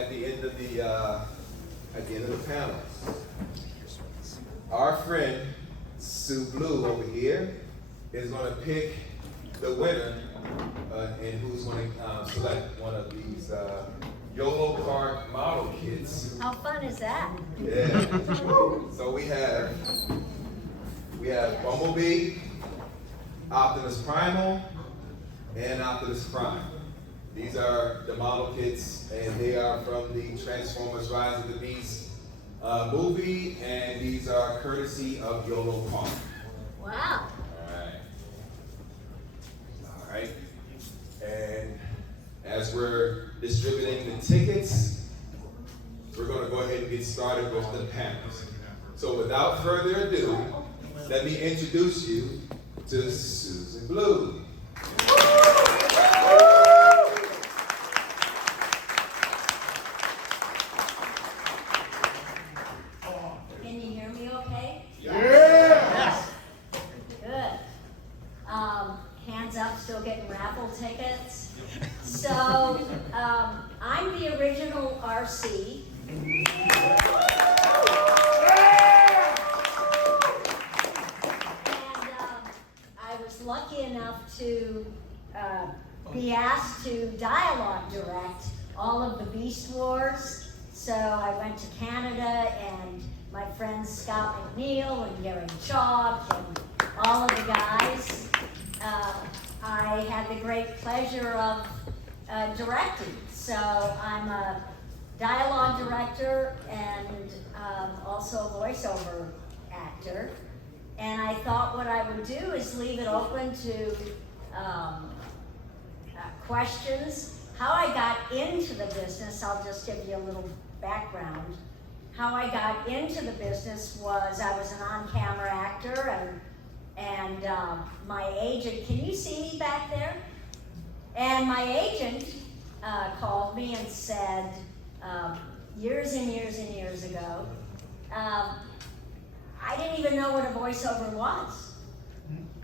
at the end of the panel. Our friend Sue Blu over here is going to pick the winner, and who's going to select one of these YOLO card model kits. How fun is that? Yeah. So we have Bumblebee, Optimus Primal, and Optimus Prime. These are the model kits, and they are from the Transformers Rise of the Beast movie, and these are courtesy of YOLO Card. Wow. All right. And as we're distributing the tickets, we're going to go ahead and get started with the panels. So without further ado, let me introduce you to Sue Blu. Can you hear me okay? Yes. Good. Hands up, still getting raffle tickets. So, I'm the original Arcee. And I was lucky enough to be asked to dialogue direct all of the Beast Wars. So I went to Canada, and my friends Scott McNeil and Gary Chalk and all of the guys, I had the great pleasure of directing. So I'm a dialogue director and also a voiceover actor. And I thought what I would do is leave it open to questions. How I got into the business, I'll just give you a little background. How I got into the business was I was an on-camera actor, and my agent, can you see me back there? And my agent called me and said, years and years and years ago, I didn't even know what a voiceover was.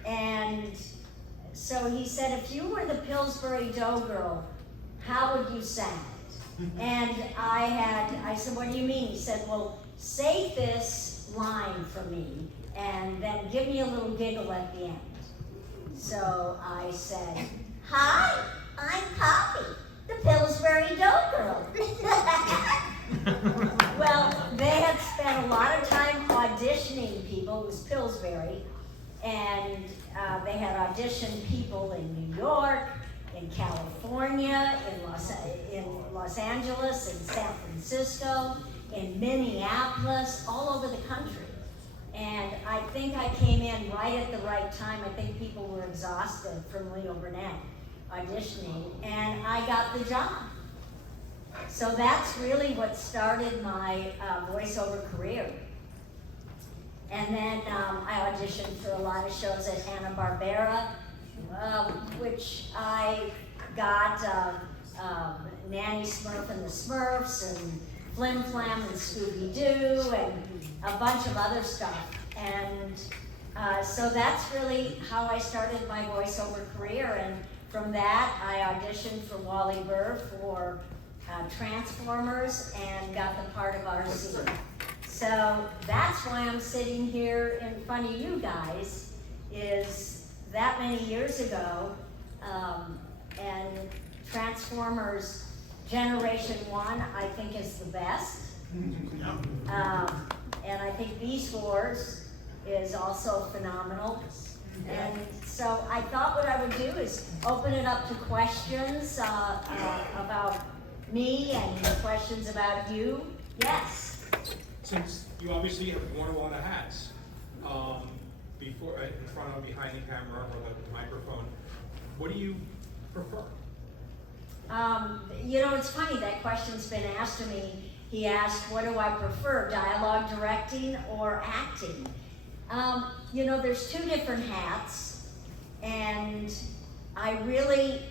And so he said, if you were the Pillsbury Doughgirl, how would you sound? And I said, what do you mean? He said, well, say this line for me, and then give me a little giggle at the end. So I said, hi, I'm Poppy, the Pillsbury Doughgirl. Well, they had spent a lot of time auditioning people. It was Pillsbury, and they had auditioned people in New York, in California, in Los Angeles, in San Francisco, in Minneapolis, all over the country. And I think I came in right at the right time. I think people were exhausted from Leo Burnett auditioning, and I got the job. So that's really what started my voiceover career. And then I auditioned for a lot of shows at Hanna-Barbera, which I got Nanny Smurf and the Smurfs, and Flim Flam and Scooby-Doo, and a bunch of other stuff. And so that's really how I started my voiceover career. And from that, I auditioned for Wally Burr for Transformers and got the part of Arcee. So that's why I'm sitting here in front of you guys, is that many years ago, and Transformers Generation 1, I think, is the best. And I think Beast Wars is also phenomenal. And so I thought what I would do is open it up to questions about me and questions about you. Yes? Since you obviously have worn a lot of hats, before, in front of, behind the camera, or the microphone, what do you prefer? You know, it's funny, that question's been asked to me. He asked, what do I prefer, dialogue directing or acting? You know, there's two different hats, and I really,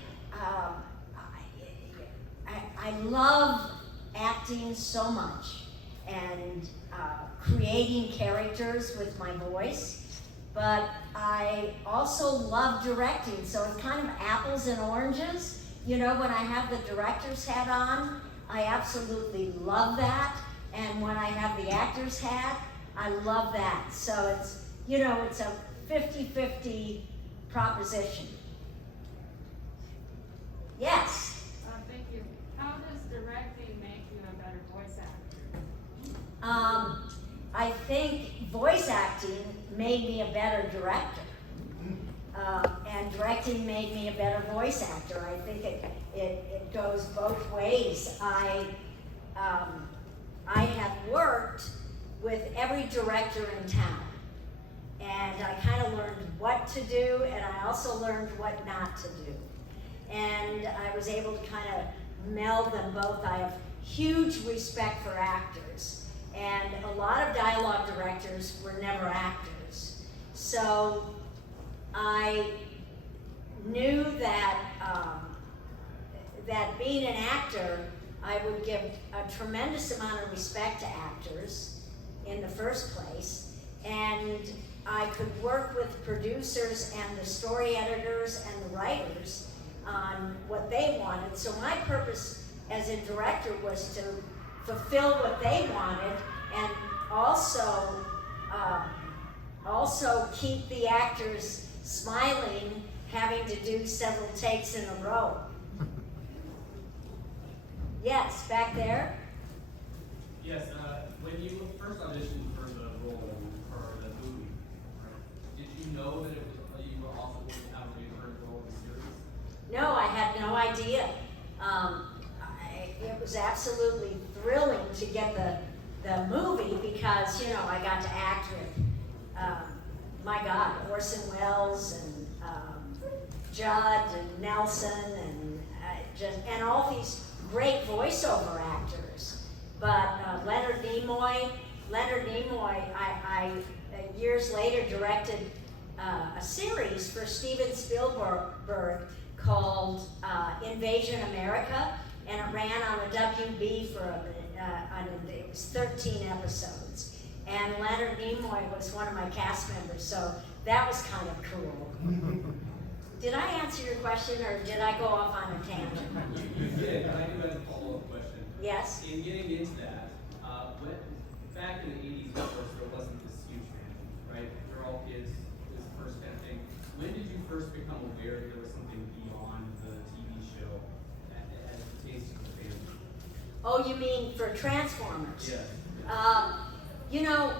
I love acting so much, and creating characters with my voice, but I also love directing, so it's kind of apples and oranges. You know, when I have the director's hat on, I absolutely love that. And when I have the actor's hat, I love that. So it's, you know, it's a 50-50 proposition. Yes? Thank you. How does directing make you a better voice actor? I think voice acting made me a better director. And directing made me a better voice actor. I think it goes both ways. I have worked with every director in town. And I kind of learned what to do, and I also learned what not to do. And I was able to kind of meld them both. I have huge respect for actors. And a lot of dialogue directors were never actors. So I knew that that being an actor, I would give a tremendous amount of respect to actors in the first place, and I could work with producers and the story editors and the writers on what they wanted. So my purpose as a director was to fulfill what they wanted, and also keep the actors smiling, having to do several takes in a row. Yes, back there? Yes, when you first auditioned for the role for the movie, right, did you know that you were also going to have a recurring role in the series? No, I had no idea. It was absolutely thrilling to get the movie because, you know, I got to act with, my God, Orson Welles and Judd and Nelson and all these great voiceover actors. But Leonard Nimoy, I years later directed a series for Steven Spielberg called Invasion America, and it ran on the WB for it was 13 episodes. And Leonard Nimoy was one of my cast members, so that was kind of cool. Did I answer your question, or did I go off on a tangent? You did, but I do have a follow-up question. Yes? In getting into that, back in the 80s, of course, there wasn't this huge fandom, right? They're all kids, this first kind of thing. When did you first become aware that there was something beyond the TV show as it pertains to the family? Oh, you mean for Transformers? Yes. You know,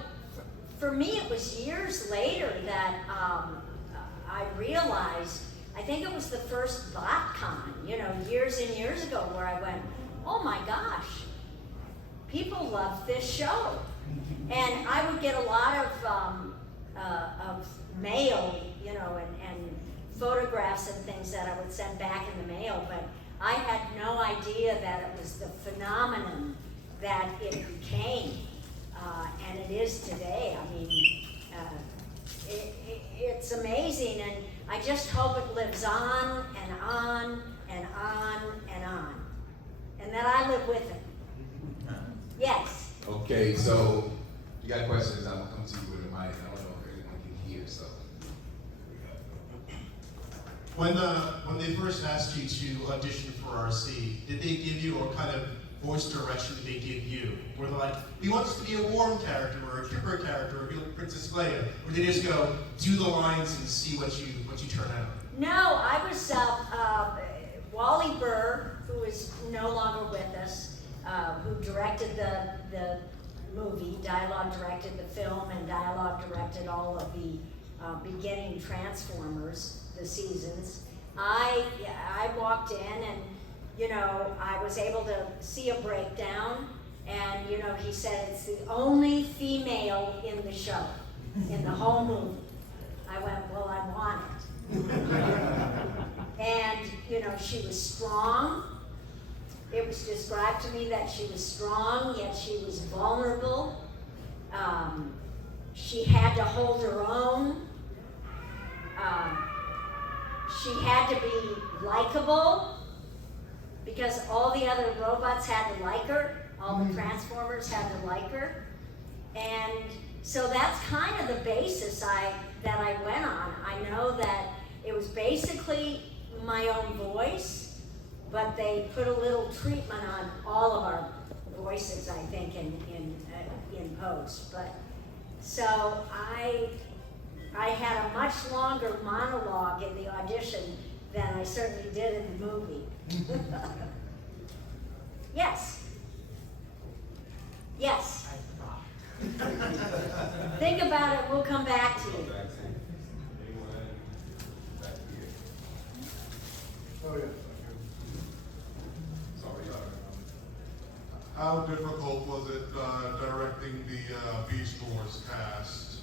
for me it was years later that I realized, I think it was the first Botcon, you know, years and years ago, where I went, oh my gosh, people love this show. And I would get a lot of mail, you know, and photographs and things that I would send back in the mail, but I had no idea that it was the phenomenon that it became, and it is today. I mean, it's amazing, and I just hope it lives on and on and on and on, and that I live with it. Yes? Okay, so you got questions, I'm gonna come to you with a mic. I don't know if anyone can hear, so. When they first asked you to audition for Arcee, did they give you, or kind of voice direction did they give you? Were they like, we want this to be a warm character, or a trooper character, or be like Princess Leia? Or did they just go, do the lines and see what you turn out? No, I was, Wally Burr, who is no longer with us, who directed the movie, dialogue directed the film, and dialogue directed all of the beginning Transformers, the seasons. I walked in and, you know, I was able to see a breakdown, and, you know, he said it's the only female in the show, in the whole movie. I went, well, I want it. And, you know, she was strong. It was described to me that she was strong, yet she was vulnerable. She had to hold her own. She had to be likable, because all the other robots had to like her. All the Transformers had to like her. And so that's kind of the basis that I went on. I know that it was basically my own voice, but they put a little treatment on all of our voices, I think, in post. But so I had a much longer monologue in the audition than I certainly did in the movie. Yes. Yes. Think about it. We'll come back to you. Oh, yeah. How difficult was it directing the Beast Wars cast?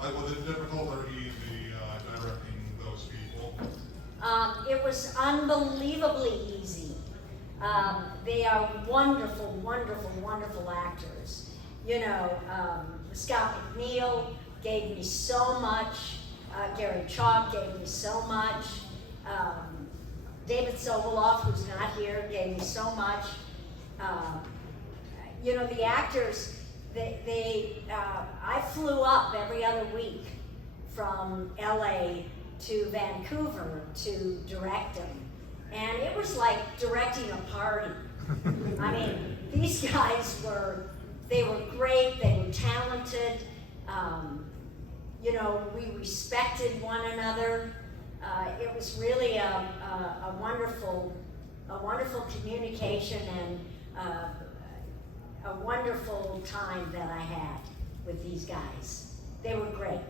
Was it difficult or easy directing those people? It was unbelievably easy. They are wonderful, wonderful, wonderful actors. You know, Scott McNeil gave me so much. Gary Chalk gave me so much. David Sobolov, who's not here, gave me so much. You know, the actors, I flew up every other week from LA to Vancouver to direct them. And it was like directing a party. I mean, these guys they were great, they were talented. You know, we respected one another. It was really a wonderful communication and a wonderful time that I had with these guys. They were great.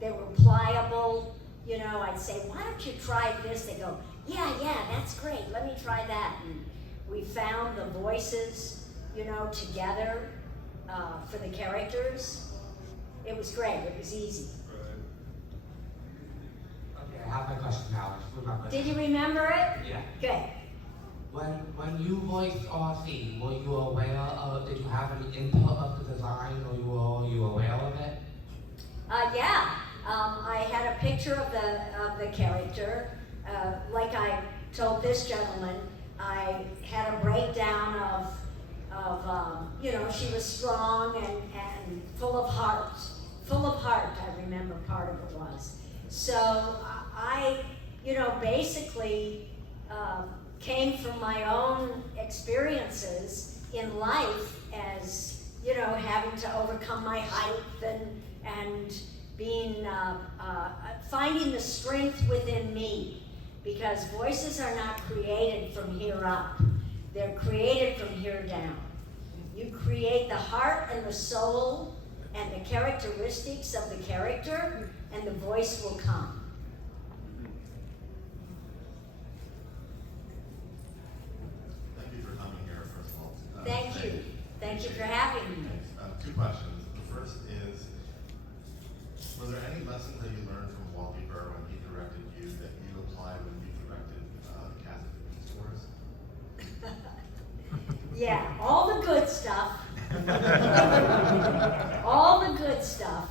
They were pliable. You know, I'd say, why don't you try this? They go, yeah, that's great. Let me try that. And we found the voices, you know, together for the characters. It was great. It was easy. Okay, I have a question now. Remember. Did you remember it? Yeah. Good. When you voiced Arcee, were you aware of, did you have any input of the design, or were you aware of it? Yeah. I had a picture of the character. Like I told this gentleman, I had a breakdown of you know, she was strong and full of heart. Full of heart, I remember part of it was. So I, you know, basically came from my own experiences in life as, you know, having to overcome my height and being, finding the strength within me, because voices are not created from here up. They're created from here down. You create the heart and the soul and the characteristics of the character, and the voice will come. Thank you for coming here, first of all. Thank you. Thank you for having me. Two questions. The first is, were there any lessons that you learned from Walter Burr when he directed you that you applied when you directed the cast of the Beast Wars? Yeah, all the good stuff. All the good stuff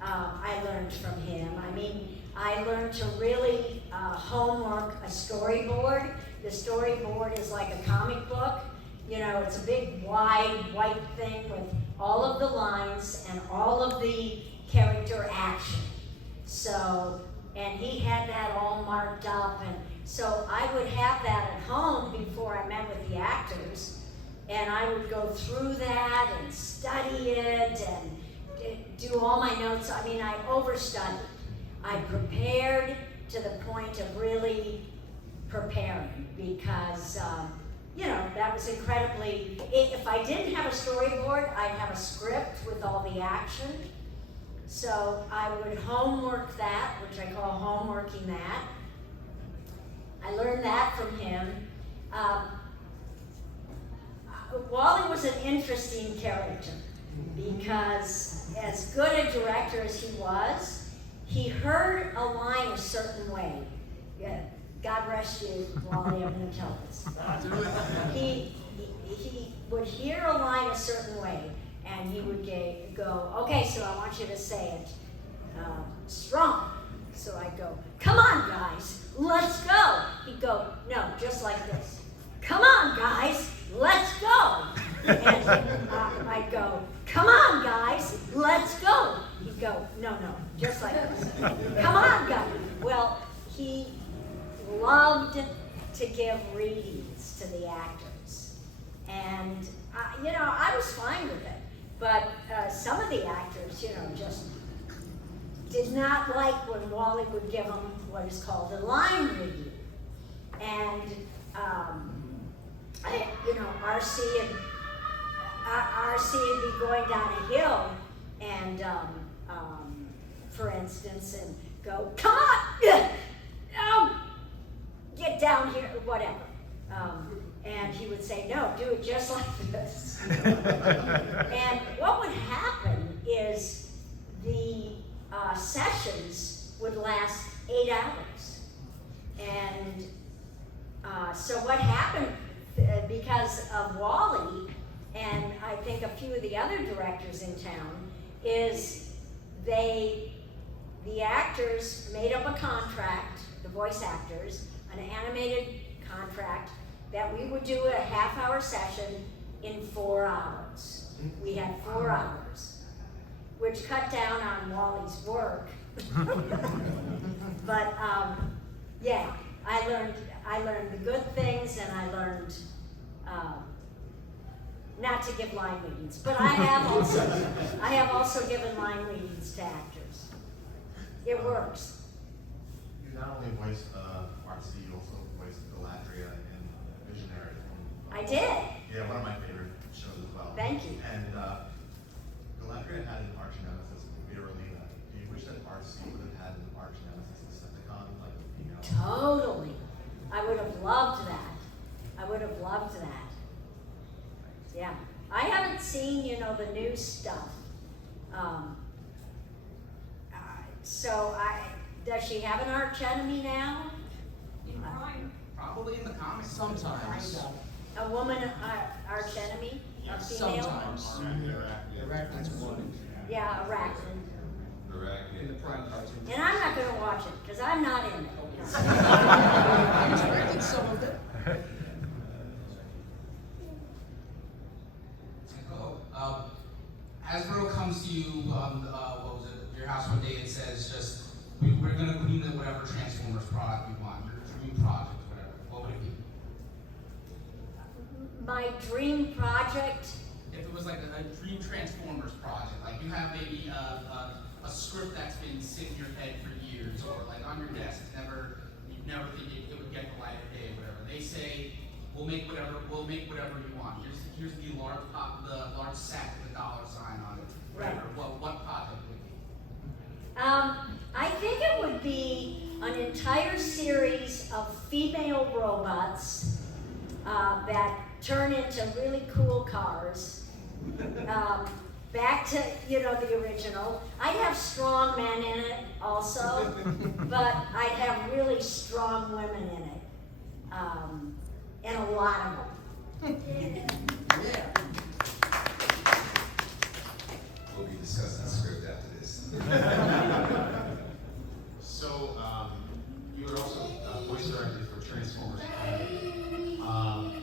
I learned from him. I mean, I learned to really homework a storyboard. The storyboard is like a comic book. You know, it's a big, wide, white thing with all of the lines and all of the character action. So, and he had that all marked up, and so I would have that at home before I met with the actors, and I would go through that and study it and do all my notes. I mean, I overstudied. I prepared to the point of really preparing, because you know, that was incredibly, if I didn't have a storyboard, I'd have a script with all the action. So I would homework that, which I call homeworking that. I learned that from him. Wally was an interesting character, because as good a director as he heard a line a certain way. Yeah, God rest you, Wally, I'm going to tell this. He would hear a line a certain way, and he would go, okay, so I want you to say it strong. So I'd go, come on, guys, let's go. He'd go, no, just like this. Come on, guys, let's go. And I'd go, come on, guys, let's go. He'd go, no, just like this. Come on, guys. Well, he loved But some of the actors, just did not like when Wally would give them what is called a line review. And, Arcee would be going down a hill and, for instance, and go, come on, get down here, whatever. And he would say, no, do it just like this. And what would happen is the sessions would last 8 hours. And so what happened, because of Wally, and I think a few of the other directors in town, is the actors made up a contract, the voice actors, an animated contract, that we would do a half-hour session in 4 hours. We had 4 hours, which cut down on Wally's work. But yeah, I learned the good things, and I learned not to give line readings. But I have also given line readings to actors. It works. You not only voiced Arcee, you also voiced Galadriel in Visionary. I did. Yeah, one of my favorite shows as well. Thank you. And Galadriel had an arch nemesis, Viralina. Do you wish that Arcee would have had an arch nemesis, Decepticon, like a female? Totally. I would have loved that. I would have loved that. Yeah. I haven't seen, the new stuff. Does she have an arch enemy now? Probably in the comics sometimes. A woman arch enemy? A female? Sometimes. Arachne's one. Yeah, Arachne. In the prime cartoon. And I'm not gonna watch it, because I'm not in it. I directed some of it. Hasbro comes to you your house one day and says, just, we're gonna clean whatever Transformers product you want, your dream project, whatever. What would it be? My dream project, If it was like a dream Transformers project, like you have maybe a script that's been sitting in your head for years, or like on your desk, you never think it would get the light of day, whatever. They say, we'll make whatever you want. Here's the large sack with a $sign on it. Right. Whatever. What project would it be? I think it would be an entire series of female robots that turn into really cool cars. Back to, the original. I'd have strong men in it also, but I'd have really strong women in it. And a lot of them. Yeah. We'll be discussing the script after this. So, you were also voice directed for Transformers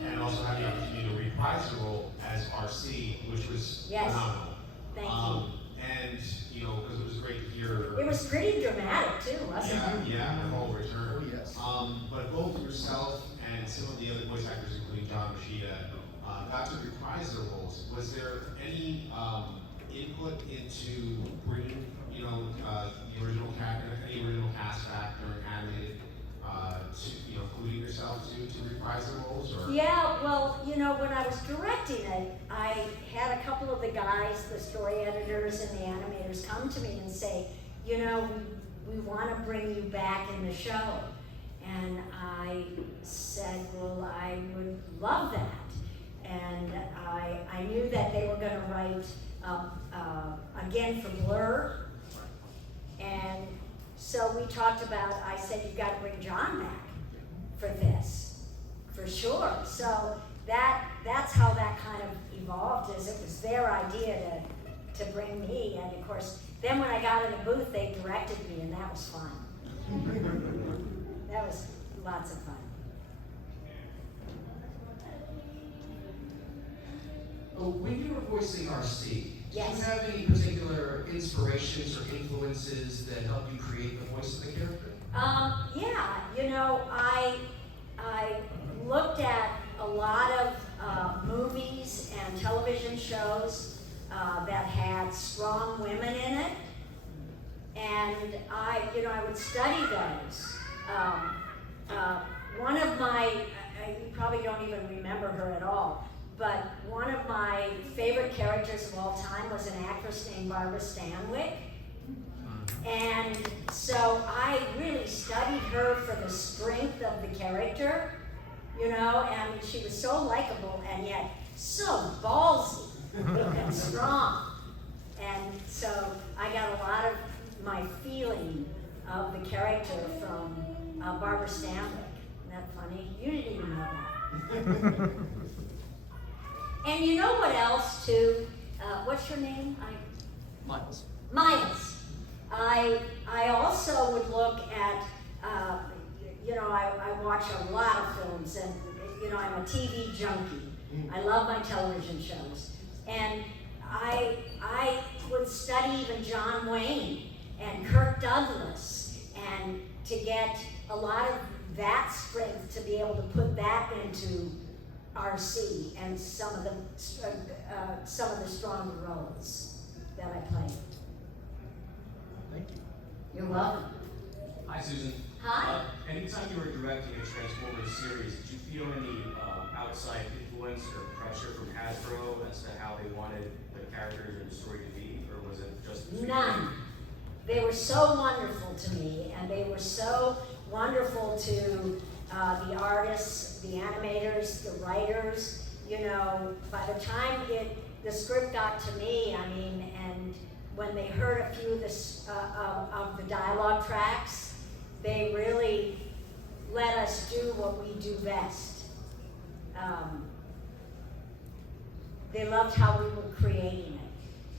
and also had the opportunity to reprise the role as Arcee, which was Yes. phenomenal. Thank you. And, because it was great to hear. It was pretty dramatic too, wasn't it? Yeah, her whole return. Oh, yes. But both yourself and some of the other voice actors, including John Machida, got to reprise their roles. Was there any input into bringing, the original character, any original cast back during animated, including yourself to reprise the roles? Or? Yeah, well, when I was directing it, I had a couple of the guys, the story editors and the animators, come to me and say, we want to bring you back in the show. And I said, well, I would love that. And I knew that they were going to write again for Blur. And so we talked about, I said, you've got to bring John back for this, for sure. So that's how that kind of evolved, is it was their idea to bring me. And of course, then when I got in the booth, they directed me, and that was fun. That was lots of fun. When you were voicing Arcee, Yes. do you have any particular inspirations or influences that helped you create the voice of the character? I looked at a lot of movies and television shows that had strong women in it. And I would study those. One of my, you probably don't even remember her at all, but one of my favorite characters of all time was an actress named Barbara Stanwyck. And so I really studied her for the strength of the character, and she was so likable and yet so ballsy and strong. And so I got a lot of my feeling of the character from Barbara Stanwyck. Isn't that funny? You didn't even know that. And you know what else too? What's your name? Miles. Miles. I also would look at, I watch a lot of films, and I'm a TV junkie. I love my television shows, and I would study even John Wayne and Kirk Douglas, and to get a lot of that strength to be able to put that into Arcee and some of the stronger roles that I played. Thank you. You're welcome. Hi, Susan. Hi. Anytime you were directing a Transformers series, did you feel any outside influence or pressure from Hasbro as to how they wanted the characters or the story to be, or was it just None. They were so wonderful to me, and they were so wonderful to the artists, the animators, the writers. By the time the script got to me, and when they heard a few of the dialogue tracks, they really let us do what we do best. They loved how we were creating it.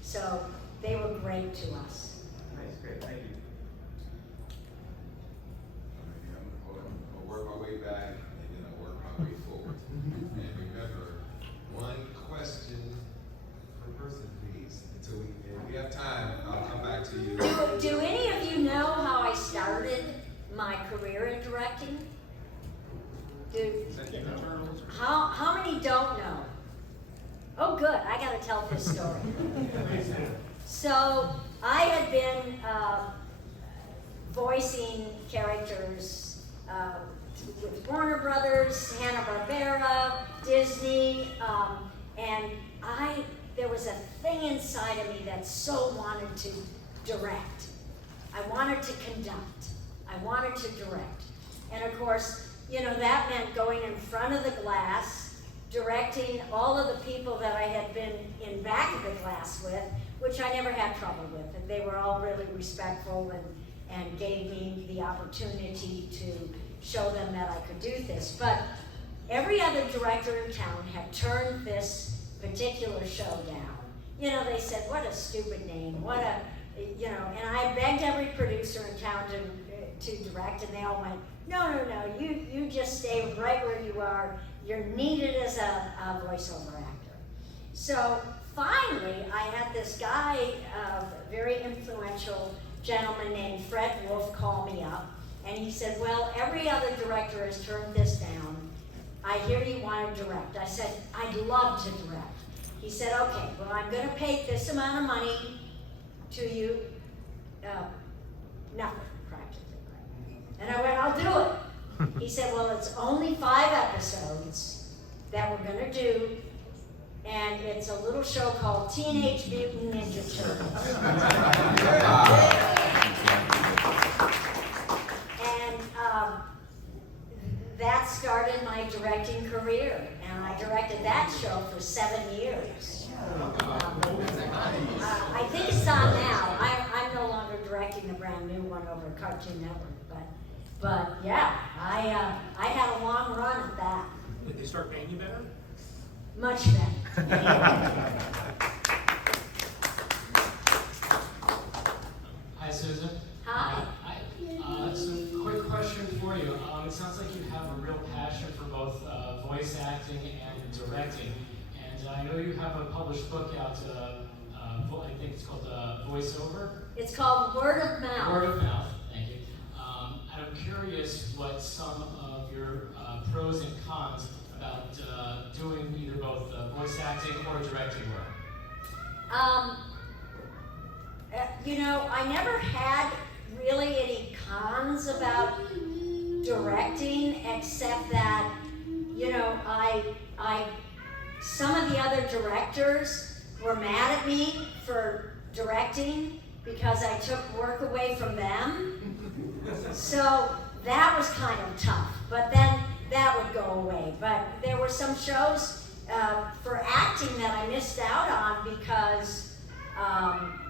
So they were great to us. Nice, great, thank you. I'll work my way back and then I'll work my way forward. And remember, one question per person, please. Until if we have time, I'll come back to you. Do any of you know how I started my career in directing? How many don't know? Oh, good. I got to tell this story. So I had been voicing characters with Warner Brothers, Hanna-Barbera, Disney, and there was a thing inside of me that so wanted to direct. I wanted to conduct. I wanted to direct. And of course, that meant going in front of the glass, directing all of the people that I had been in back of the glass with, which I never had trouble with. And they were all really respectful and gave me the opportunity to show them that I could do this. But every other director in town had turned this particular show down. They said, what a stupid name, and I begged every producer in town to direct, and they all went, no, you just stay right where you are. You're needed as a voiceover actor. So finally, I had this guy, a very influential gentleman named Fred Wolf, call me up, and he said, well, every other director has turned this down. I hear you want to direct. I said, I'd love to direct. He said, okay, well, I'm going to pay this amount of money to you. Nothing, practically. And I went, I'll do it. He said, well, it's only 5 episodes that we're going to do, and it's a little show called Teenage Mutant Ninja Turtles. And that started my directing career, and I directed that show for 7 years. I think it's on now. I'm no longer directing the brand new one over at Cartoon Network, but yeah, I had a long run at that. Did they start paying you better? Much better. Hi, Susan. Hi. So quick question for you. It sounds like you have a real passion for both voice acting and directing. And I know you have a published book out, I think it's called Voiceover? It's called Word of Mouth. Word of Mouth, thank you. And I'm curious what some of your pros and cons about doing either both voice acting or directing were. You know, I never had really any cons about directing, except that, you know, some of the other directors were mad at me for directing because I took work away from them. So that was kind of tough, but then that would go away. But there were some shows for acting that I missed out on because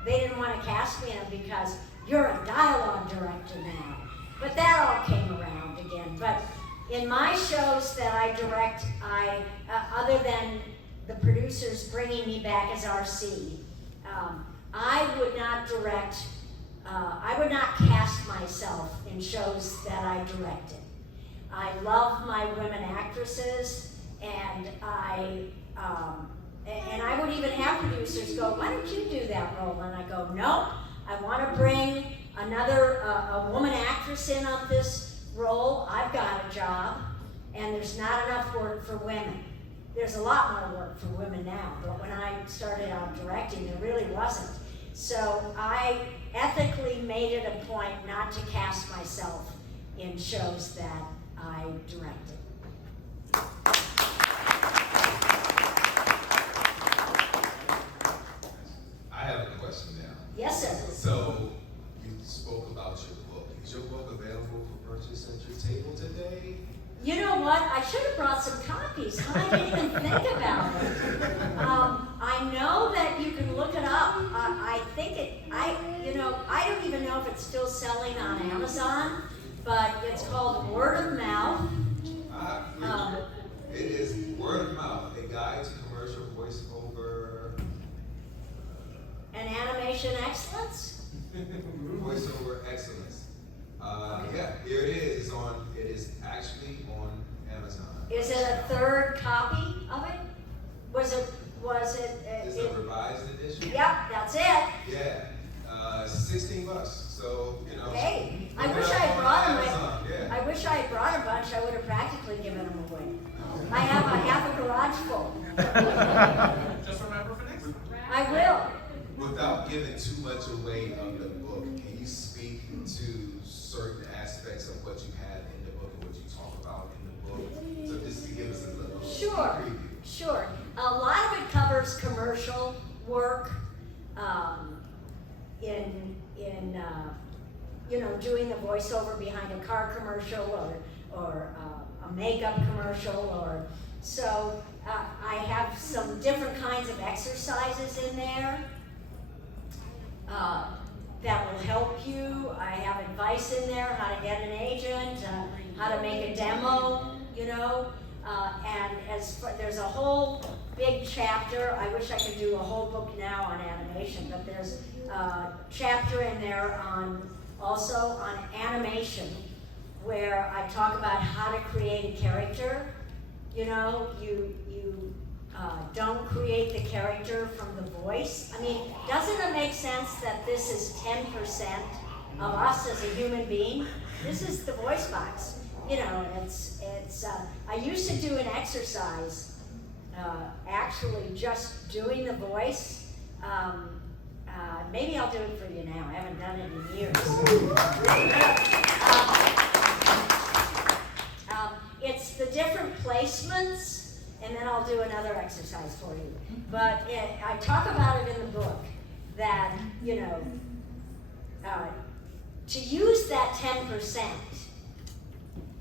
they didn't want to cast me in them because you're a dialogue director now. But that all came around again. But in my shows that I direct, other than the producers bringing me back as Arcee, I would not direct, I would not cast myself in shows that I directed. I love my women actresses, and I would even have producers go, why don't you do that role? And I go, no, I want to bring another, a woman actress in on this role. I've got a job, and there's not enough work for women. There's a lot more work for women now, but when I started out directing, there really wasn't. So I ethically made it a point not to cast myself in shows that I directed. I have a question now. Yes, sir. So, you spoke about your book. Is your book available for purchase at your table today? You know what? I should have brought some copies. I didn't even think about it. I know that you can look it up. I think I don't even know if it's still selling on Amazon, but it's called Word of Mouth. It is Word of Mouth, a guide to commercial voiceover. And animation excellence? Voiceover excellence. Yeah, here it is. It is actually on Amazon. Is it a third copy of it? Was it? It's a revised edition. Yep, that's it. Yeah, $16. So Hey, I look it wish up I had on brought Amazon, them. yeah. I wish I had brought a bunch. I would have practically given them away. I have half a garage full. Just remember for next time. I will. Without giving too much away of the book, can you speak to certain aspects of what you have in the book and what you talk about in the book? So just to give us a little preview. Sure. A lot of it covers commercial work, doing the voiceover behind a car commercial or a makeup commercial, so I have some different kinds of exercises in there that will help you. I have advice in there, how to get an agent, how to make a demo, and there's a whole big chapter. I wish I could do a whole book now on animation, but there's a chapter in there also on animation, where I talk about how to create a character. You don't create the character from the voice. I mean, doesn't it make sense that this is 10% of us as a human being? This is the voice box. I used to do an exercise, actually just doing the voice. Maybe I'll do it for you now. I haven't done it in years. It's the different placements, and then I'll do another exercise for you. But I talk about it in the book that, to use that 10%,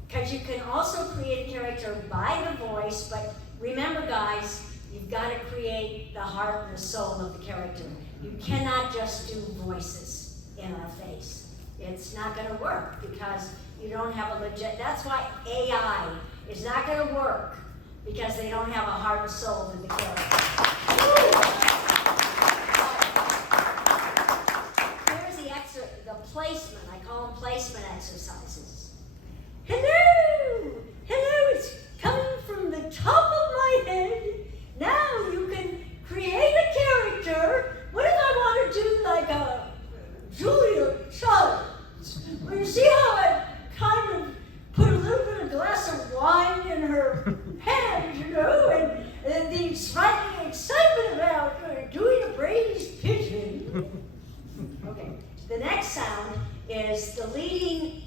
because you can also create a character by the voice, but remember, guys, you've got to create the heart and the soul of the character. You cannot just do voices in our face. It's not going to work because you don't have a legit. That's why AI is not going to work, because they don't have a heart and soul to the character. Here's the placement. I call them placement exercises. Hello, it's coming from the top of my head. Now you can create a character. What if I want to do like a Julia Childs? Well, you see how I kind of put a little bit of glass of wine in her hand, and the excitement about doing a Brady's is the leading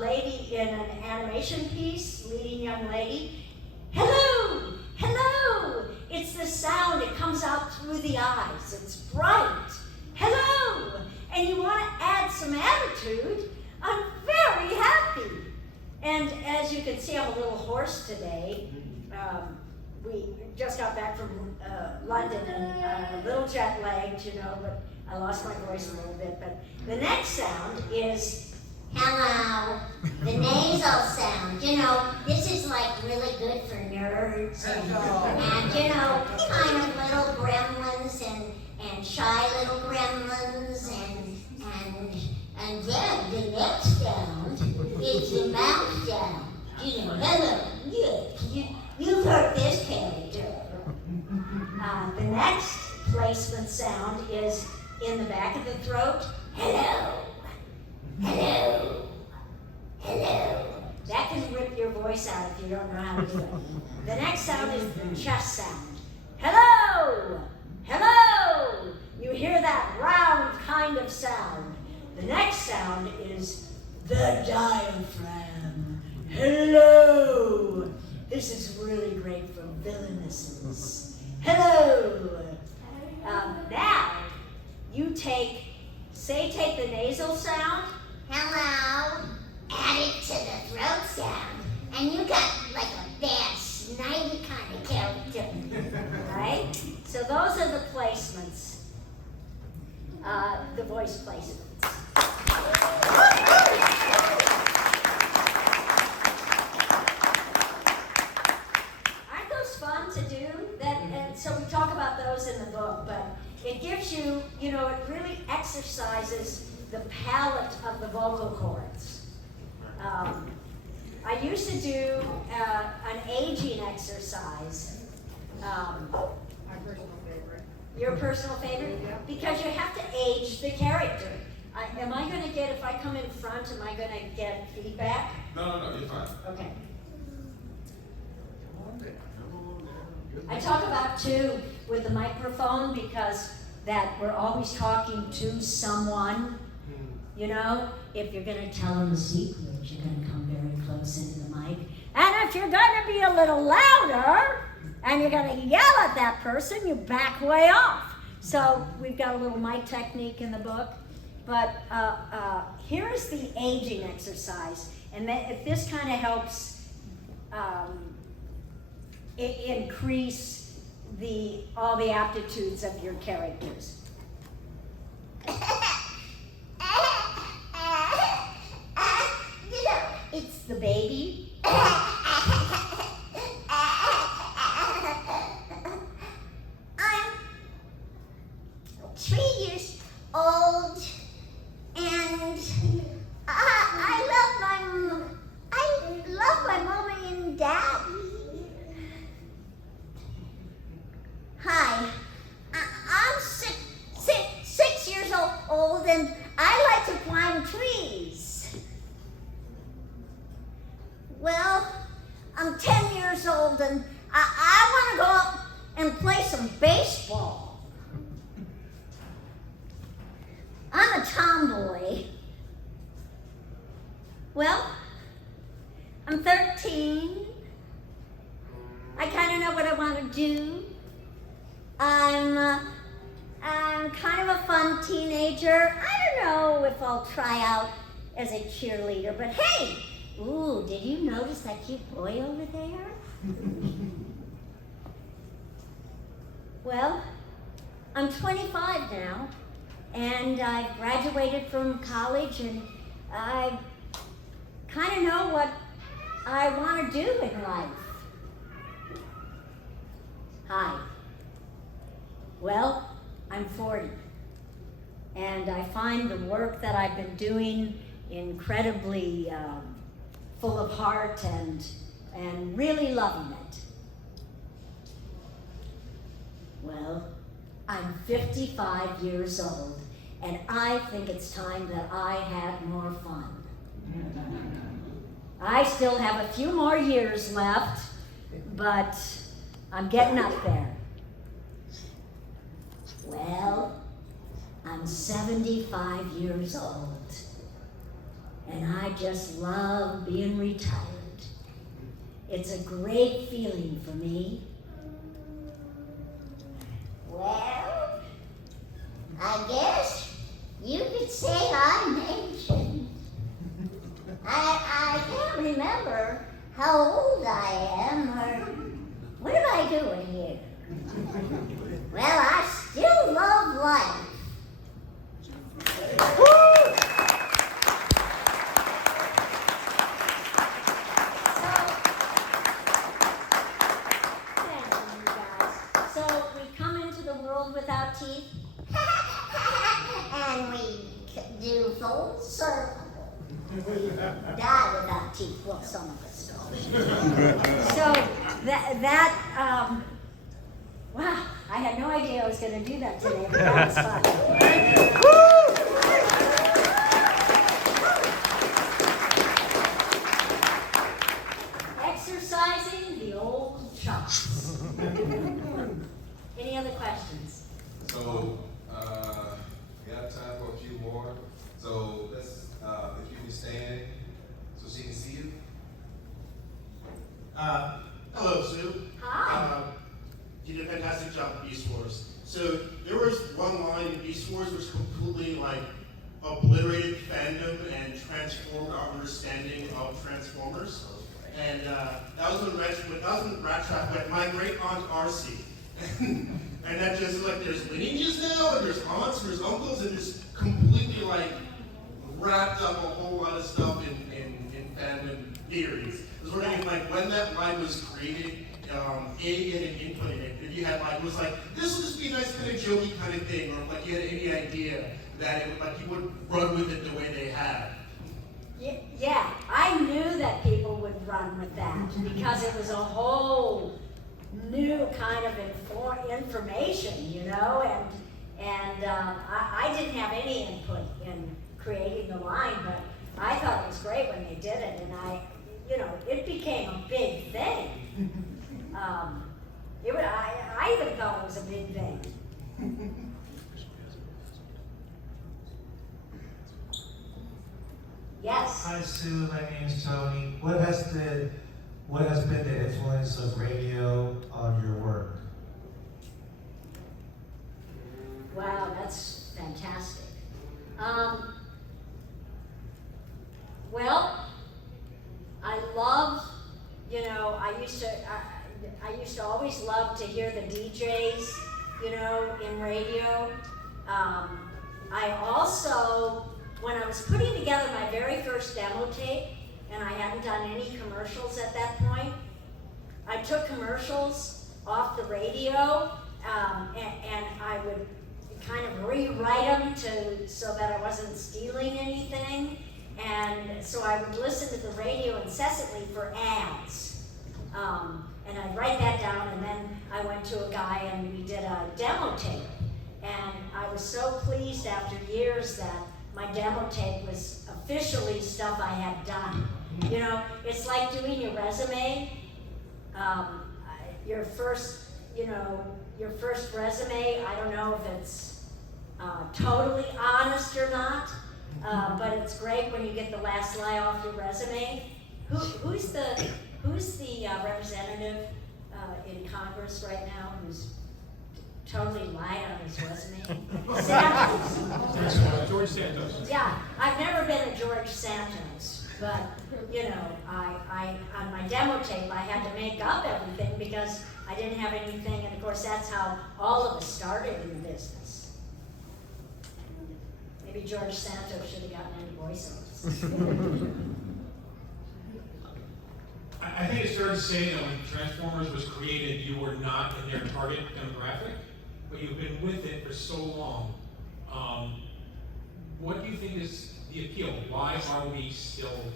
lady in an animation piece, leading young lady. Hello, hello. It's the sound, it comes out through the eyes. It's bright. Hello. And you want to add some attitude. I'm very happy. And as you can see, I'm a little hoarse today. We just got back from London and a little jet lagged, you know, but I lost my voice a little bit. But the next sound is hello, the nasal sound. You know, this is like really good for nerds and you know, kind of little gremlins and shy little gremlins and then the next sound is the mouth sound. You know, hello, yes, you've heard this character. The next placement sound is in the back of the throat. Hello, hello, hello. That can rip your voice out if you don't know how to do it. The next sound is the chest sound. Hello, hello. You hear that round kind of sound. The next sound is the diaphragm. Hello. This is really great for villainesses. Hello. Now, you take the nasal sound. Hello. Add it to the throat sound. And you got like a bad, snidey kind of character. Right? So those are the placements. The voice placements. Aren't those fun to do? And so we talk about those in the book, but it gives you, you know, it really exercises the palette of the vocal cords. I used to do an aging exercise. My personal favorite. Your personal favorite? Yeah. Because you have to age the character. Am I going to get, if I come in front, am I going to get feedback? No, you're fine. Okay. I talk about too with the microphone because that we're always talking to someone. You know, if you're going to tell them a secret, you're going to come very close into the mic. And if you're going to be a little louder and you're going to yell at that person, you back way off. So we've got a little mic technique in the book. But here's the aging exercise. And if this kind of helps increase all the aptitudes of your characters. It's the baby. I'm 3 years old, and I love my mommy and daddy. Hi, I'm six years old, and I like to climb trees. Well, I'm 10 years old, and I want to go up and play some baseball. I'm a tomboy. Well, I'm 13. I kind of know what I want to do. I'm kind of a fun teenager. I don't know if I'll try out as a cheerleader, but hey, ooh, did you notice that cute boy over there? Well, I'm 25 now, and I've graduated from college, and I kind of know what I want to do in life. Hi. Well, I'm 40, and I find the work that I've been doing incredibly full of heart and really loving it. Well, I'm 55 years old, and I think it's time that I had more fun. I still have a few more years left, but I'm getting up there. Well, I'm 75 years old, and I just love being retired. It's a great feeling for me. Well, I guess you could say I'm ancient. I can't remember how old I am or what am I doing here? Well, I still love life. Thank you guys. So we come into the world without teeth? And we do full circle. Die without teeth. Well, some of us don't. So wow, I had no idea I was going to do that today, but that was fun. Exercising the old chops. Any other questions? So, we have time for a few more. So let's, if you can stand so she can see you. Hello, Sue. Hi. You did a fantastic job at Beast Wars. So there was one line in Beast Wars which completely obliterated fandom and transformed our understanding of Transformers. And that was when Rat Trap went, my great aunt Arcee. And that just there's lineages now, and there's aunts, and there's uncles, and just completely wrapped up a whole lot of stuff in fandom theories. I was wondering if when that line was created, A, you had an input in it. If you had it was this will just be a nice kind of jokey kind of thing, or if you had any idea that it would, you would run with it the way they have. Yeah, I knew that people would run with that because it was a whole new kind of information, and I didn't have any input in creating the line, but I thought it was great when they did it, and it became a big thing. I even thought it was a big thing. Yes. Hi Sue, my name is Tony. What has been the influence of radio on your work? Wow, that's fantastic. Well, I love, I used to always love to hear the DJs, in radio. I also, when I was putting together my very first demo tape, and I hadn't done any commercials at that point, I took commercials off the radio, and I would kind of rewrite them so that I wasn't stealing anything. And so I would listen to the radio incessantly for ads. And I'd write that down, and then I went to a guy and we did a demo tape. And I was so pleased after years that my demo tape was officially stuff I had done. It's like doing your resume. Your first resume, I don't know if it's totally honest or not, but it's great when you get the last lie off your resume. Who's the representative in Congress right now who's totally lied on his resume? Santos. George Santos. Yeah, I've never been a George Santos, but I on my demo tape I had to make up everything because I didn't have anything, and of course that's how all of us started in the business. Maybe George Santos should have gotten into voiceovers. I think it's fair to say that when Transformers was created, you were not in their target demographic, but you've been with it for so long. What do you think is the appeal? Why are we still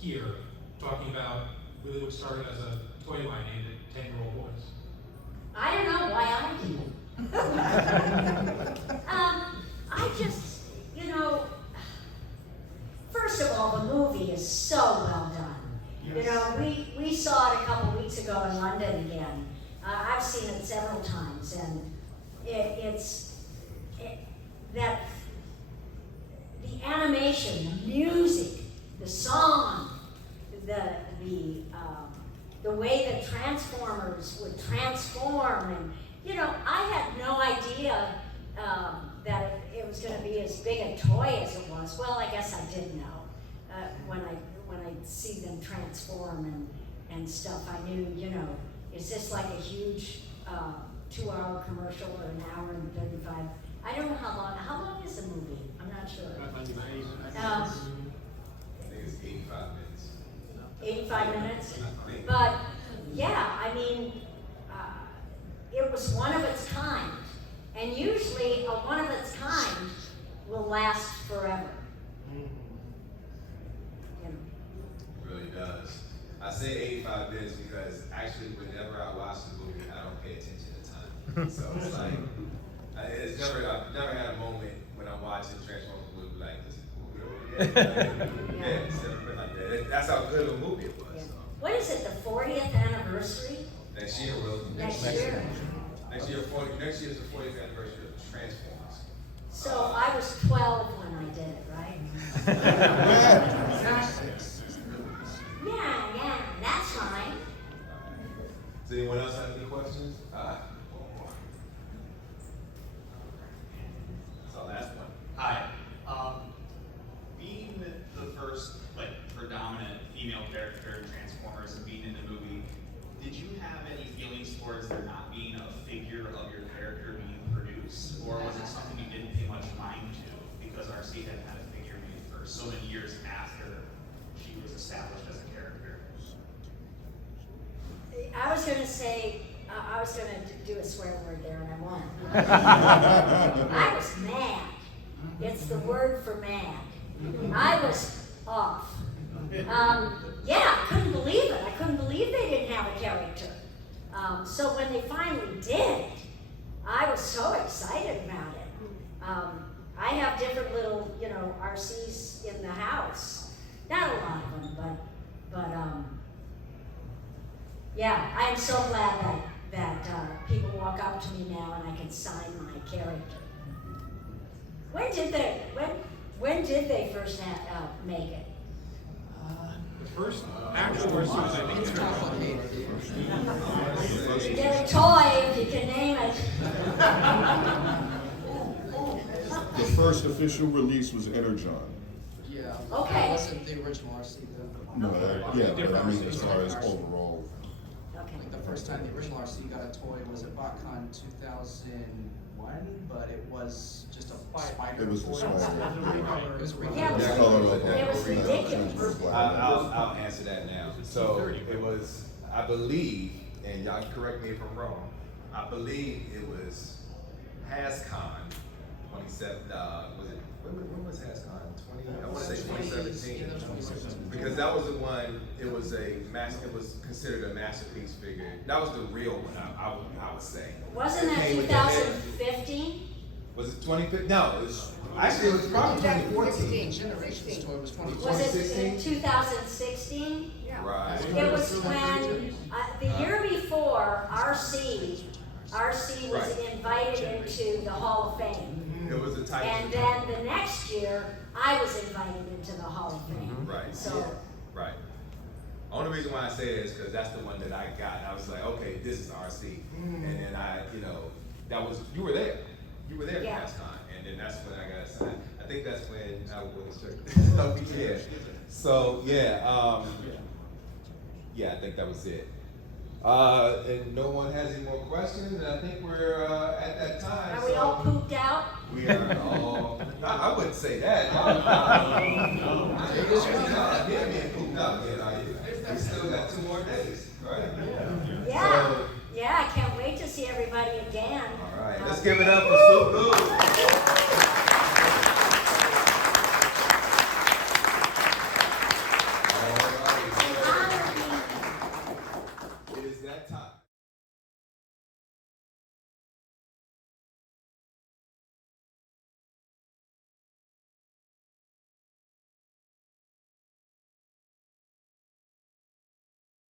here talking about really what started as a toy line aimed at 10-year-old boys? I don't know why I'm here. I just, first of all, the movie is so well done. Yes. We saw it a couple weeks ago in London again. I've seen it several times, and the animation, the music, song, the way the Transformers would transform, and you know, I had no idea that it was going to be as big a toy as it was. Well, I guess I did know when I see them transform and stuff. I knew, you know, is this like a huge 2-hour commercial or an hour and 35? I don't know how long is the movie? I'm not sure. I think it's 85 minutes. 85 minutes? But yeah, I mean, it was one of its kind. And usually a one of its kind will last forever. You know. It really does. I say 85 minutes because actually whenever I watch the movie, I don't pay attention to time. So it's like, I've never had a moment when I'm watching Transformers movie like this. Yeah, it's never been like that. That's how good of a movie it was. Yeah. So. What is it, the 40th anniversary? Next year, will. Next year. Next year's the 40th anniversary of Transformers. So I was 12 when I did it, right? Yeah, that's fine. Does anyone else have any questions? So last one. Hi. Being the first predominant female character in Transformers and being in the movie, did you have any feelings towards there not being a figure of your character being produced, or was it something you didn't pay much mind to because Arcee had had a figure made for so many years after she was established as a character? I was going to say, I was going to do a swear word there, and I won't. I was mad. It's the word for mad. I was off. Yeah, I couldn't believe it. I couldn't believe they didn't have a character. So when they finally did, I was so excited about it. I have different little, you know, Arcees in the house. Not a lot of them, but yeah, I am so glad that people walk up to me now and I can sign my character. When did they first make it? The first actual version was, I think, You get a toy if you can name it. The first official release was Energon. Yeah. Okay. It wasn't the original Arcee though. No, yeah, but I mean as far as overall. Okay. Like the first time the original Arcee got a toy was at Botcon 2001, but it was just a spider. It was the spider. It was Yeah, it was ridiculous. I'll answer that now. So it was, I believe, and y'all can correct me if I'm wrong, I believe it was HasCon 27, was it, when was HasCon? I want to say 2017. Because that was the one, it was considered a masterpiece figure. That was the real one, I would say. Wasn't that 2015? Was it 2015? No, it was, actually it was probably 2014. Generations toy was 2014. Was it in 2016? Right. It was when, the year before, Arcee was invited into the Hall of Fame. It was a type. And then the next year, I was invited into the Hall of Fame. Right. So. Right. Only reason why I say that is because that's the one that I got. And I was like, okay, this is Arcee. And then you were there. You were there Yeah. last time. And then that's when I got assigned. I think that's when I was yeah. So yeah, yeah, I think that was it. And no one has any more questions, and I think we're at that time. Are we all pooped out? We are all. I wouldn't say that. No. Being pooped out. We still got 2 more days, right? Yeah. So, Yeah, I can't wait to see everybody again. all right, let's give it up for Sue Blu.